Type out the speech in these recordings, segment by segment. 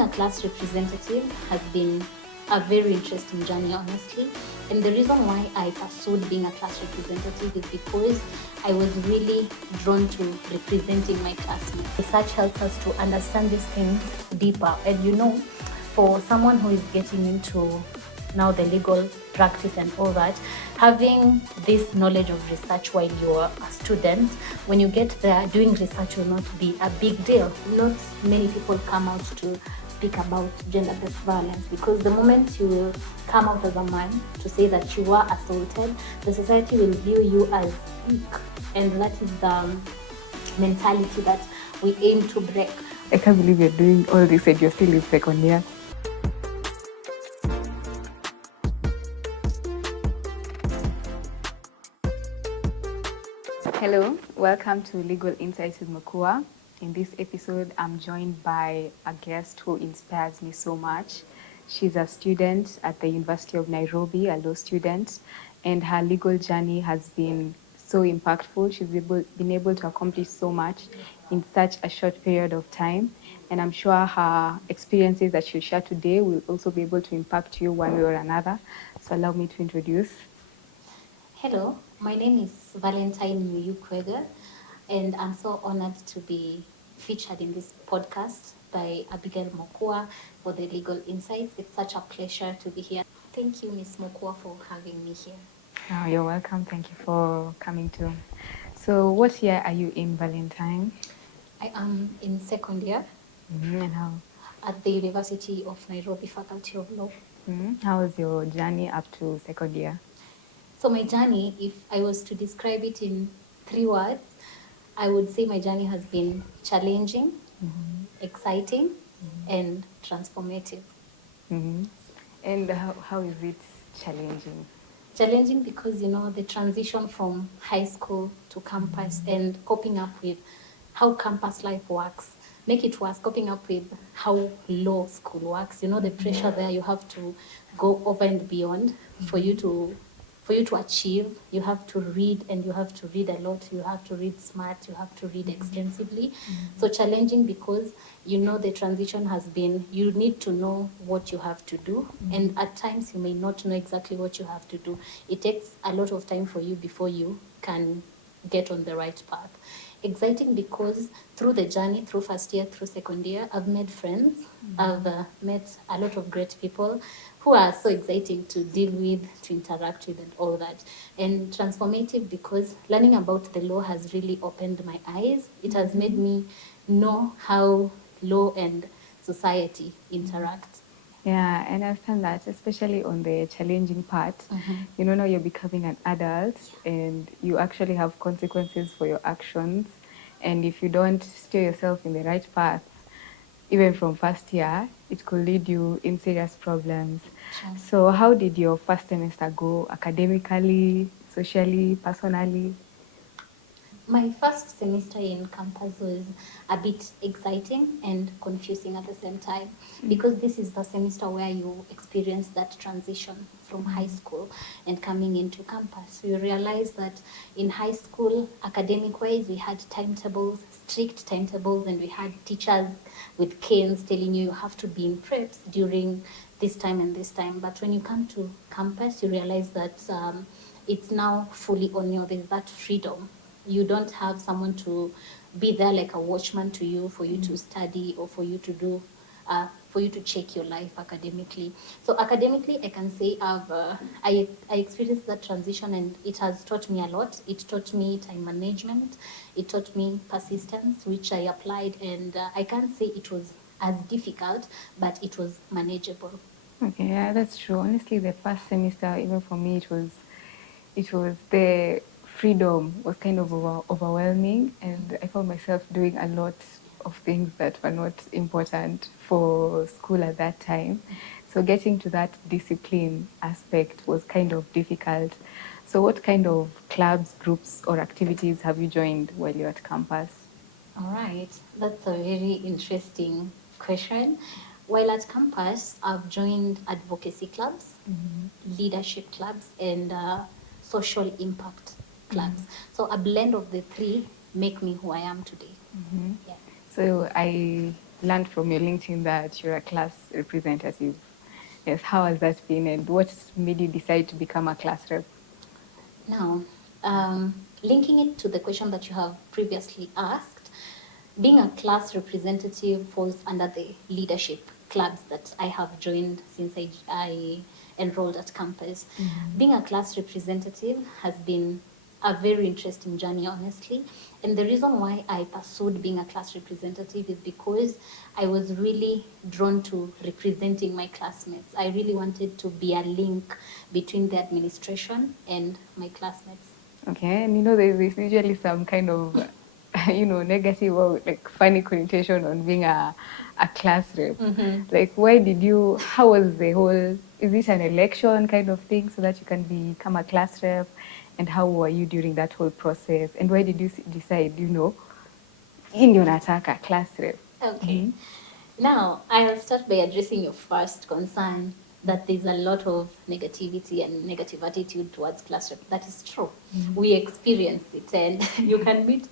Becoming a class representative has been a very interesting journey, honestly. And the reason why I pursued being a class representative is because I was really drawn to representing my classmates. Research helps us to understand these things deeper. And for someone who is getting into now the legal practice and all that, having this knowledge of research while you are a student, when you get there, doing research will not be a big deal. Not many people come out to speak about gender-based violence, because the moment you will come out as a man to say that you were assaulted, the society will view you as weak, and that is the mentality that we aim to break. I can't believe you're doing all this and you're still in second year. Hello, welcome to Legal Insights with Makua. In this episode, I'm joined by a guest who inspires me so much. She's a student at the University of Nairobi, a law student, and her legal journey has been so impactful. She's been able to accomplish so much in such a short period of time. And I'm sure her experiences that she'll share today will also be able to impact you one way or another. So allow me to introduce. Hello, my name is Valentine Kwegah, and I'm so honored to be featured in this podcast by Abigail Mokua for the Legal Insights. It's such a pleasure to be here. Thank you, Ms. Mokua, for having me here. Oh, you're welcome. Thank you for coming too. So what year are you in, Valentine? I am in second year And how? at the University of Nairobi Faculty of Law. How was your journey up to second year? So my journey, if I was to describe it in 3 words, I would say my journey has been challenging, exciting, and transformative. And how is it challenging? Challenging because, the transition from high school to campus and coping up with how campus life works. Make it worse, coping up with how law school works. The pressure there, you have to go over and beyond for you to achieve. You have to read, and you have to read a lot. You have to read smart. You have to read extensively. So challenging because the transition has been, you need to know what you have to do, and at times you may not know exactly what you have to do. It takes a lot of time for you before you can get on the right path. Exciting because through the journey, through first year, through second year, I've made friends. I've met a lot of great people who are so exciting to deal with, to interact with, and all that. And transformative because learning about the law has really opened my eyes. It has made me know how law and society interact. Yeah, and I understand that, especially on the challenging part. Now you're becoming an adult and you actually have consequences for your actions. And if you don't steer yourself in the right path, even from first year, it could lead you in serious problems. Sure. So how did your first semester go academically, socially, personally? My first semester in campus was a bit exciting and confusing at the same time, because this is the semester where you experience that transition from high school and coming into campus. You realize that in high school, academic-wise, we had timetables, strict timetables, and we had teachers with canes telling you have to be in preps during this time and this time. But when you come to campus, you realize that it's now fully on you. There's that freedom. You don't have someone to be there like a watchman to you for you to study or for you to do, for you to check your life academically. So academically, I can say I experienced that transition, and it has taught me a lot. It taught me time management. It taught me persistence, which I applied, and I can't say it was as difficult, but it was manageable. Okay, yeah, that's true. Honestly, the first semester, even for me, it was the freedom was kind of overwhelming, and I found myself doing a lot of things that were not important for school at that time. So getting to that discipline aspect was kind of difficult. So what kind of clubs, groups, or activities have you joined while you're at campus? All right, that's a very interesting question. While at campus, I've joined advocacy clubs, leadership clubs, and social impact clubs. So a blend of the three make me who I am today. Yeah. So I learned from your LinkedIn that you're a class representative. Yes, how has that been, and what made you decide to become a class rep? Now, linking it to the question that you have previously asked, being a class representative falls under the leadership clubs that I have joined since I enrolled at campus. Being a class representative has been a very interesting journey, honestly. And the reason why I pursued being a class representative is because I was really drawn to representing my classmates. I really wanted to be a link between the administration and my classmates. Okay, and there's usually some kind of, negative or like funny connotation on being a class rep. Like, how was the whole, is this an election kind of thing so that you can become a class rep? And how were you during that whole process? And why did you decide, in your nataka class rep? Okay. Now, I'll start by addressing your first concern that there's a lot of negativity and negative attitude towards class rep. That is true. We experience it, and you can meet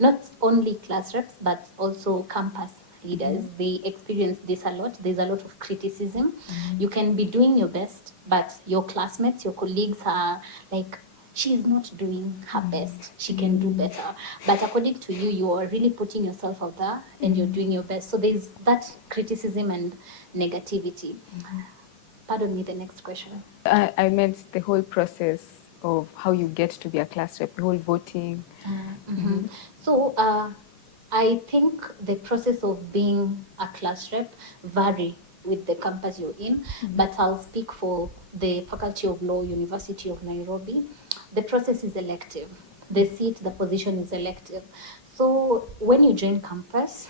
not only class reps, but also campus leaders. They experience this a lot. There's a lot of criticism. You can be doing your best, but your classmates, your colleagues are like, she's not doing her best. She can do better. But according to you, you are really putting yourself out there and you're doing your best. So there's that criticism and negativity. Pardon me, the next question. I meant the whole process of how you get to be a class rep, the whole voting. So I think the process of being a class rep vary with the campus you're in, but I'll speak for the Faculty of Law, University of Nairobi. The process is elective. The seat, the position is elective. So when you join campus,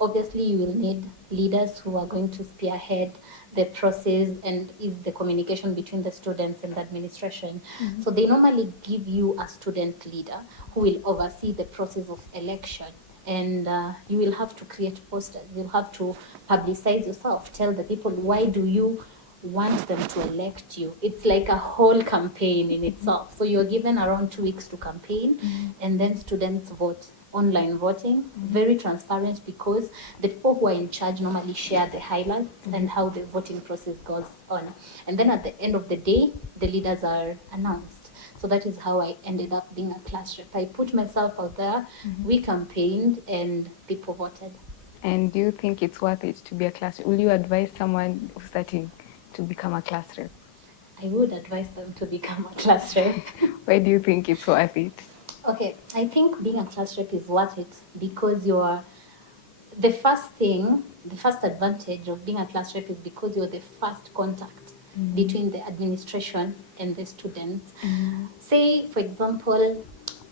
obviously you will need leaders who are going to spearhead the process and is the communication between the students and the administration. So they normally give you a student leader who will oversee the process of election. And you will have to create posters. You'll have to publicize yourself. Tell the people, why do you want them to elect you? It's like a whole campaign in itself. So you're given around 2 weeks to campaign, and then students vote. Online voting, very transparent, because the people who are in charge normally share the highlights and how the voting process goes on. And then at the end of the day, the leaders are announced. So that is how I ended up being a class rep. I put myself out there, we campaigned, and people voted. And do you think it's worth it to be a class rep? Will you advise someone starting to become a class rep? I would advise them to become a class rep. Why do you think it's worth it? Okay, I think being a class rep is worth it because the first advantage of being a class rep is because you're the first contact between the administration and the students. Say, for example,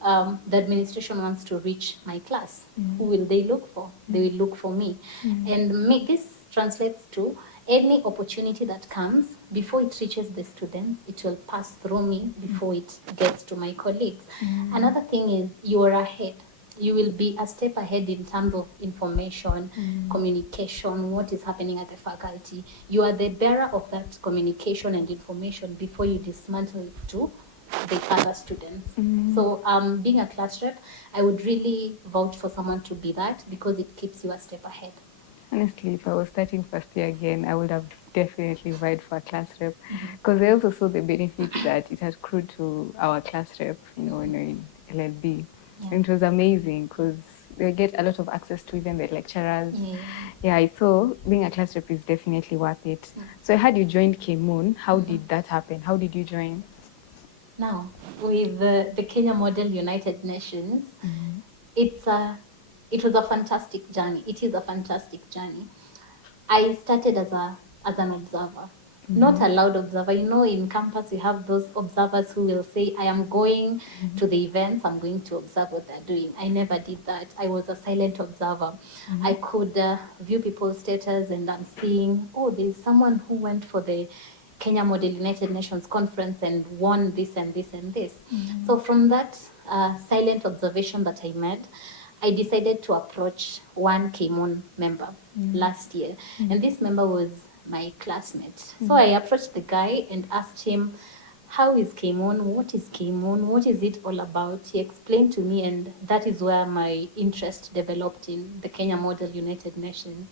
the administration wants to reach my class. Who will they look for? They will look for me. And this translates to any opportunity that comes, before it reaches the students, it will pass through me before it gets to my colleagues. Another thing is you are ahead. You will be a step ahead in terms of information, communication, what is happening at the faculty. You are the bearer of that communication and information before you dismantle it to the other students. So being a class rep, I would really vouch for someone to be that because it keeps you a step ahead. Honestly, if I was starting first year again, I would have definitely vied for a class rep, because I also saw the benefits that it had accrued to our class rep, when we're in LLB. Yeah. And it was amazing because they get a lot of access to even the lecturers. Yeah, I saw being a class rep is definitely worth it. So I heard you joined K-Moon. How did that happen? How did you join? Now, with the Kenya Model United Nations, it was a fantastic journey. It is a fantastic journey. I started as an observer, not a loud observer. In campus we have those observers who will say, I am going to the events, I'm going to observe what they're doing. I never did that. I was a silent observer. I could view people's status and I'm seeing, there's someone who went for the Kenya Model United Nations Conference and won this and this and this. So from that silent observation that I made, I decided to approach one K-Moon member last year. And this member was my classmate. So I approached the guy and asked him, how is KMON? What is KMON? What is it all about? He explained to me, and that is where my interest developed in the Kenya Model United Nations.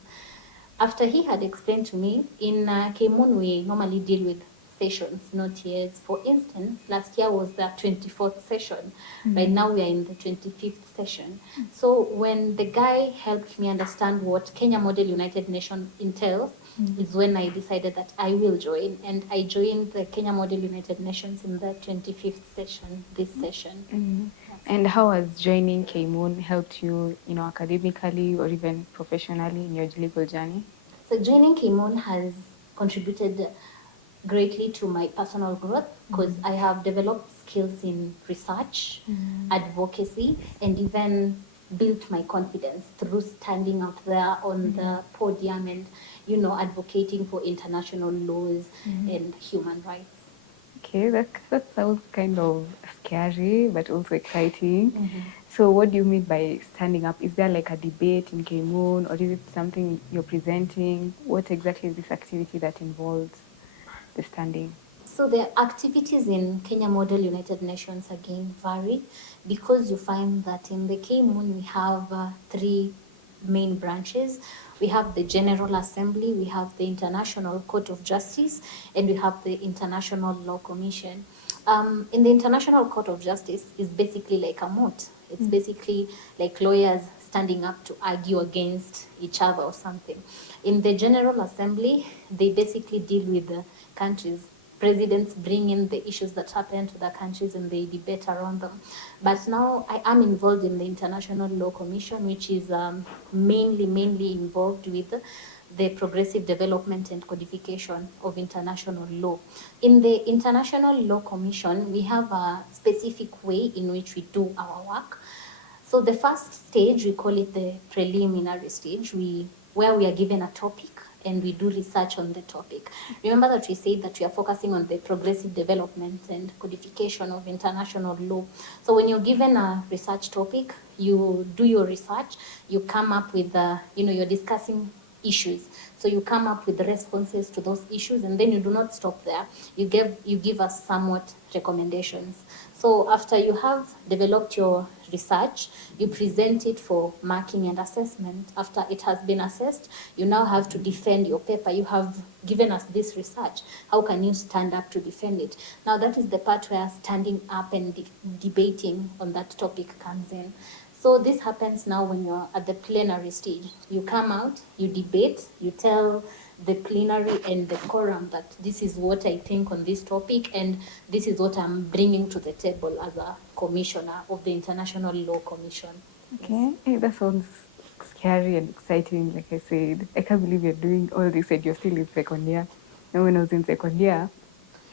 After he had explained to me, in KMON we normally deal with sessions, not years. For instance, last year was the 24th session. Right now we are in the 25th session. So when the guy helped me understand what Kenya Model United Nations entails, is when I decided that I will join. And I joined the Kenya Model United Nations in the 25th session, this session. And how has joining KMON helped you, academically or even professionally in your legal journey? So joining KMON has contributed greatly to my personal growth because I have developed skills in research, advocacy, and even built my confidence through standing out there on the podium and, advocating for international laws and human rights. Okay, that sounds kind of scary, but also exciting. So what do you mean by standing up? Is there like a debate in KMON, or is it something you're presenting? What exactly is this activity that involves the standing? So the activities in Kenya Model United Nations again vary because you find that in the KMON we have three main branches. We have the General Assembly, we have the International Court of Justice, and we have the International Law Commission. In the International Court of Justice is basically like a moot. It's basically like lawyers standing up to argue against each other or something. In the General Assembly, they basically deal with the countries. Presidents bring in the issues that happen to the countries and they debate around them. But now I am involved in the International Law Commission, which is mainly involved with the progressive development and codification of international law. In the International Law Commission, we have a specific way in which we do our work. So the first stage, we call it the preliminary stage, where we are given a topic and we do research on the topic. Remember that we said that we are focusing on the progressive development and codification of international law. So when you're given a research topic, you do your research, you come up with, you're discussing issues. So you come up with responses to those issues, and then you do not stop there. You give us somewhat recommendations. So after you have developed your research, you present it for marking and assessment. After it has been assessed, you now have to defend your paper. You have given us this research. How can you stand up to defend it? Now that is the part where standing up and debating on that topic comes in. So this happens now when you're at the plenary stage. You come out, you debate, you tell the plenary and the quorum that this is what I think on this topic and this is what I'm bringing to the table as a commissioner of the International Law Commission. Okay, hey, that sounds scary and exciting. Like I said, I can't believe you're doing all this and you're still in second year. And when I was in second year,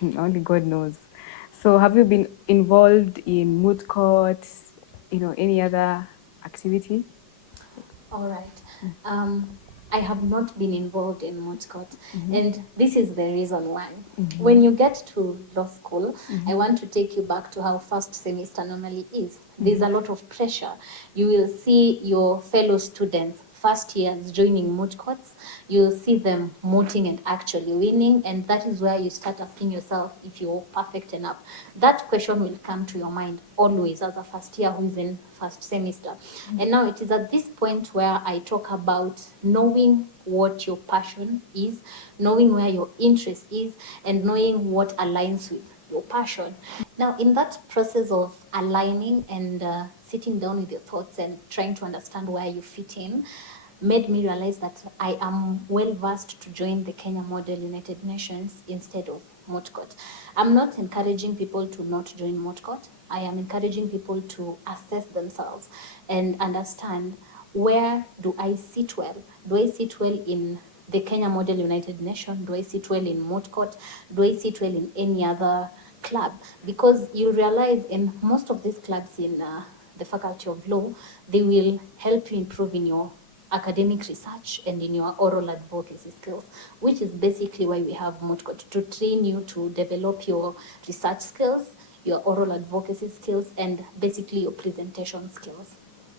only God knows. So have you been involved in moot courts, any other activity? All right. I have not been involved in moot court, and this is the reason why. When you get to law school, I want to take you back to how first semester normally is. There's a lot of pressure. You will see your fellow students, first years, joining moot courts. You'll see them mooting and actually winning, and that is where you start asking yourself if you're perfect enough. That question will come to your mind always as a first year who is in first semester. And now it is at this point where I talk about knowing what your passion is, knowing where your interest is, and knowing what aligns with your passion. Now, in that process of aligning and sitting down with your thoughts and trying to understand where you fit in, made me realize that I am well versed to join the Kenya Model United Nations instead of moot court. I'm not encouraging people to not join moot court. I am encouraging people to assess themselves and understand, where do I sit well? Do I sit well in the Kenya Model United Nations? Do I sit well in moot court? Do I sit well in any other club? Because you realize in most of these clubs in the Faculty of Law, they will help you improve in your academic research and in your oral advocacy skills, which is basically why we have moot court, to train you to develop your research skills, your oral advocacy skills, and basically your presentation skills.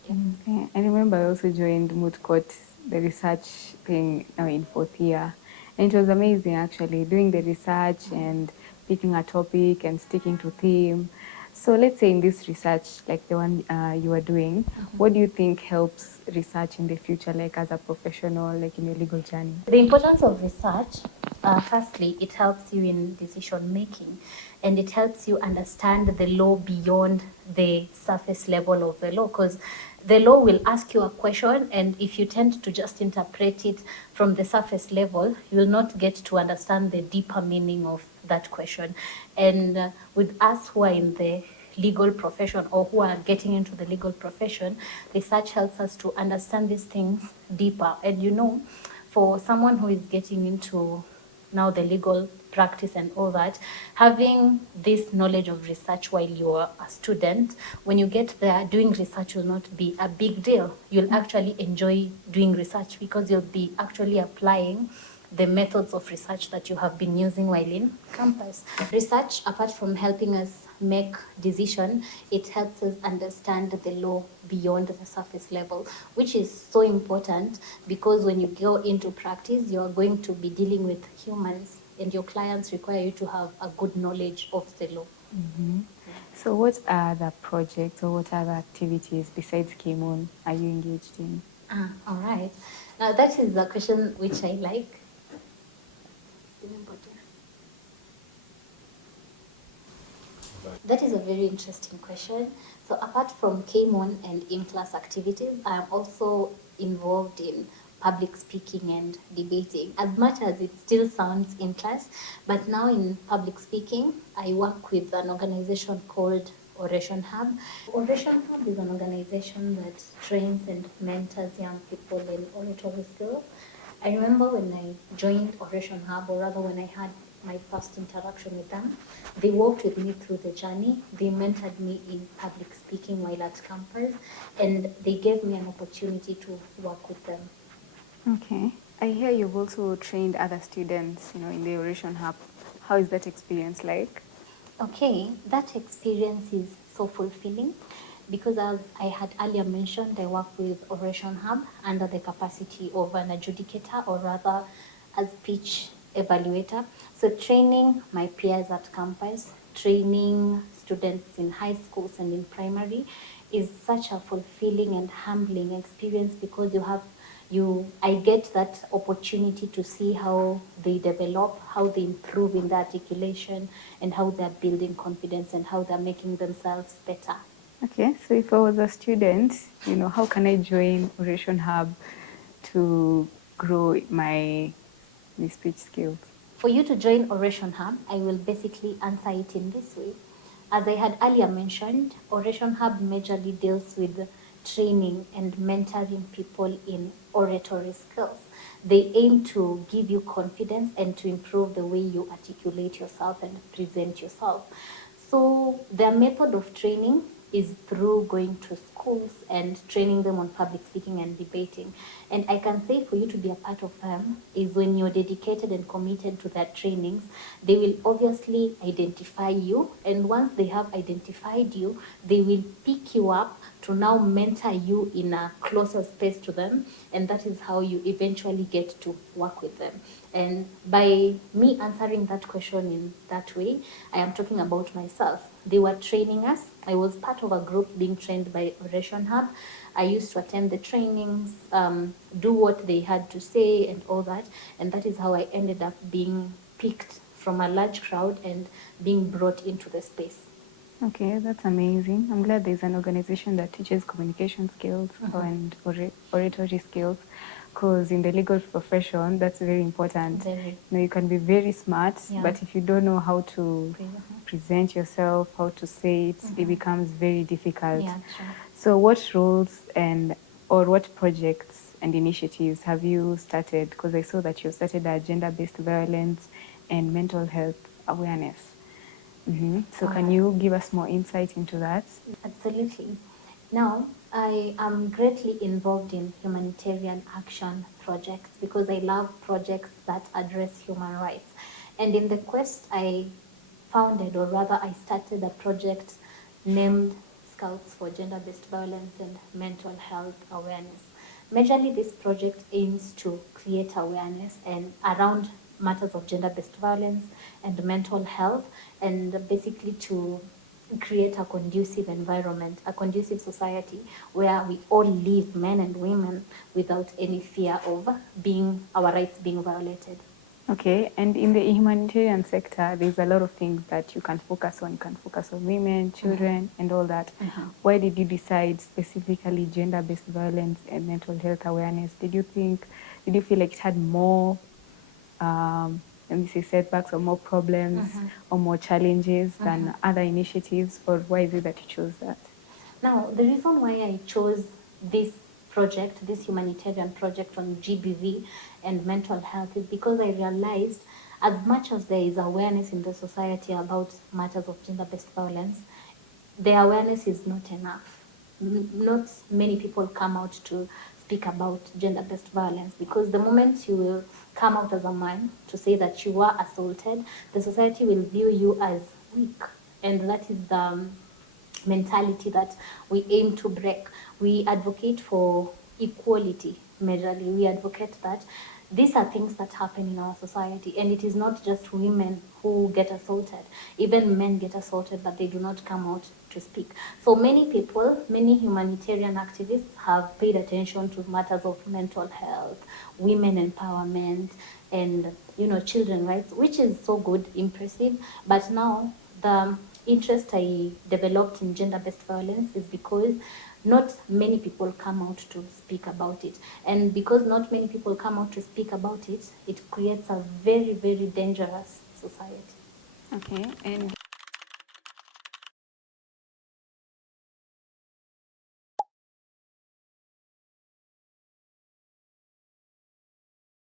Yeah. Okay. I remember I also joined moot court, the research thing now in fourth year. And it was amazing actually, doing the research and picking a topic and sticking to theme. So let's say in this research, like the one you are doing, what do you think helps research in the future, like as a professional, like in your legal journey? The importance of research, firstly, it helps you in decision making, and it helps you understand the law beyond the surface level of the law, because the law will ask you a question, and if you tend to just interpret it from the surface level, you will not get to understand the deeper meaning of that question. And with us who are in the legal profession or who are getting into the legal profession, research helps us to understand these things deeper. And for someone who is getting into now the legal practice and all that, having this knowledge of research while you're a student, when you get there, doing research will not be a big deal. You'll actually enjoy doing research because you'll be actually applying the methods of research that you have been using while in campus. Research, apart from helping us make decision, it helps us understand the law beyond the surface level, which is so important because when you go into practice, you are going to be dealing with humans, and your clients require you to have a good knowledge of the law. So what are the projects or what are the activities besides KMON are you engaged in? All right. Now that is a question which I like. That is a very interesting question. So apart from KMON and in-class activities, I am also involved in public speaking and debating, as much as it still sounds in class. But now in public speaking, I work with an organization called Oration Hub. Oration Hub is an organization that trains and mentors young people in oratory skills. I remember when I joined Oration Hub, or rather when I had my first interaction with them, they walked with me through the journey. They mentored me in public speaking while at campus, and they gave me an opportunity to work with them. Okay. I hear you've also trained other students, in the Oration Hub. How is that experience like? Okay, that experience is so fulfilling because, as I had earlier mentioned, I work with Oration Hub under the capacity of an adjudicator, or rather as speech evaluator. So training my peers at campus, training students in high schools and in primary is such a fulfilling and humbling experience because I get that opportunity to see how they develop, how they improve in the articulation, and how they're building confidence and how they're making themselves better. Okay, so if I was a student, how can I join Oration Hub to grow my speech skills? For you to join Oration Hub, I will basically answer it in this way. As I had earlier mentioned, Oration Hub majorly deals with training and mentoring people in oratory skills. They aim to give you confidence and to improve the way you articulate yourself and present yourself. So their method of training is through going to schools and training them on public speaking and debating. And I can say for you to be a part of them is when you're dedicated and committed to their trainings, they will obviously identify you. And once they have identified you, they will pick you up to now mentor you in a closer space to them. And that is how you eventually get to work with them. And by me answering that question in that way, I am talking about myself. They were training us. I was part of a group being trained by Oration Hub. I used to attend the trainings, do what they had to say and all that. And that is how I ended up being picked from a large crowd and being brought into the space. Okay, that's amazing. I'm glad there's an organization that teaches communication skills and oratory skills, because in the legal profession, that's very important. Very. You can be very smart, Yeah. but if you don't know how to present yourself, how to say it, it becomes very difficult. Yeah, true. So what roles or what projects and initiatives have you started? Because I saw that you started a gender-based violence and mental health awareness. So can you give us more insight into that? Absolutely. Now, I am greatly involved in humanitarian action projects because I love projects that address human rights. And in the quest, I founded, or rather, I started a project named Scouts for Gender-Based Violence and Mental Health Awareness. Majorly, this project aims to create awareness and around matters of gender-based violence and mental health, and basically to create a conducive environment, a conducive society where we all live, men and women, without any fear of our rights being violated. Okay, and in the humanitarian sector, there's a lot of things that you can focus on. You can focus on women, children, and all that. Why did you decide specifically gender-based violence and mental health awareness? Did you feel like it had more, let me say, setbacks or more problems or more challenges than other initiatives, or why is it that you chose that? Now, the reason why I chose this project, this humanitarian project on GBV and mental health, is because I realized as much as there is awareness in the society about matters of gender-based violence, the awareness is not enough. Not many people come out to speak about gender-based violence, because the moment you will come out as a man to say that you were assaulted, the society will view you as weak, and that is the mentality that we aim to break. We advocate for equality majorly. We advocate that these are things that happen in our society, and it is not just women who get assaulted. Even men get assaulted, but they do not come out to speak. So many people, many humanitarian activists have paid attention to matters of mental health, women empowerment, and children rights, which is so good, impressive. But now the interest I developed in gender-based violence is because not many people come out to speak about it. And because not many people come out to speak about it, it creates a very, very dangerous society. Okay, and